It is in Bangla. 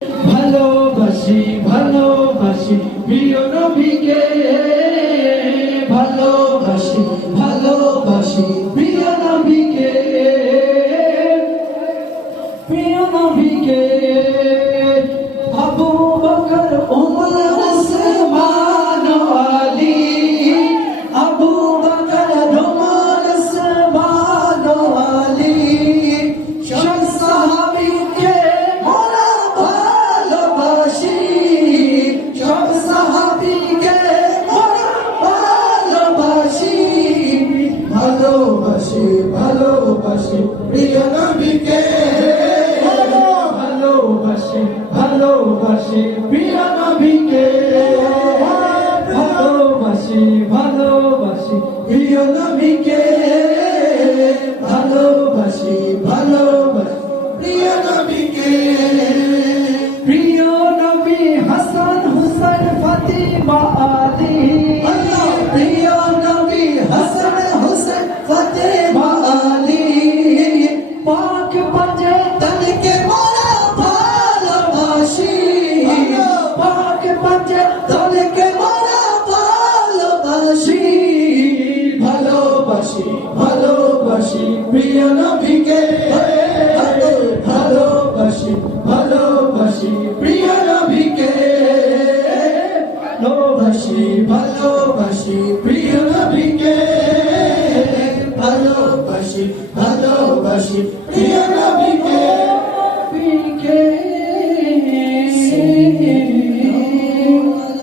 ভালোবাসি ভালোবাসি প্রিয় নবীকে, ভালোবাসি ভালোবাসি প্রিয় নবীকে, প্রিয় নবীকে। আবু বকর ওমর ওসমান আলী, আবু বকর ওমর ওসমান আলী, সব সাহাবীকে মোরা ভালোবাসি, সব সাহাবীকে মোরা ভালোবাসি, ভালোবাসি ভালোবাসি প্রিয় নবীকে, ভালোবাসি ভালোবাসি প্রিয় নবীকে, ভালোবাসি ভালোবাসি প্রিয় নবীকে, ভালোবাসি ভালোবাসি প্রিয় নবীকে। প্রিয় নবী হাসান হুসাইন ফাতিমা আলী, প্রিয় নবী হাসান হুসাইন ফাতিমা আলী, পাক পাঁজে তলকে মোরা ভালোবাসি, পাক পাঁজে তলকে মোরা ভালোবাসি, ভালোবাসি ভালোবাসি প্রিয় নবীকে, ভালোবাসি ভালোবাসি প্রিয় নবীকে, ভালোবাসি ভালোবাসি প্রিয় নবীকে।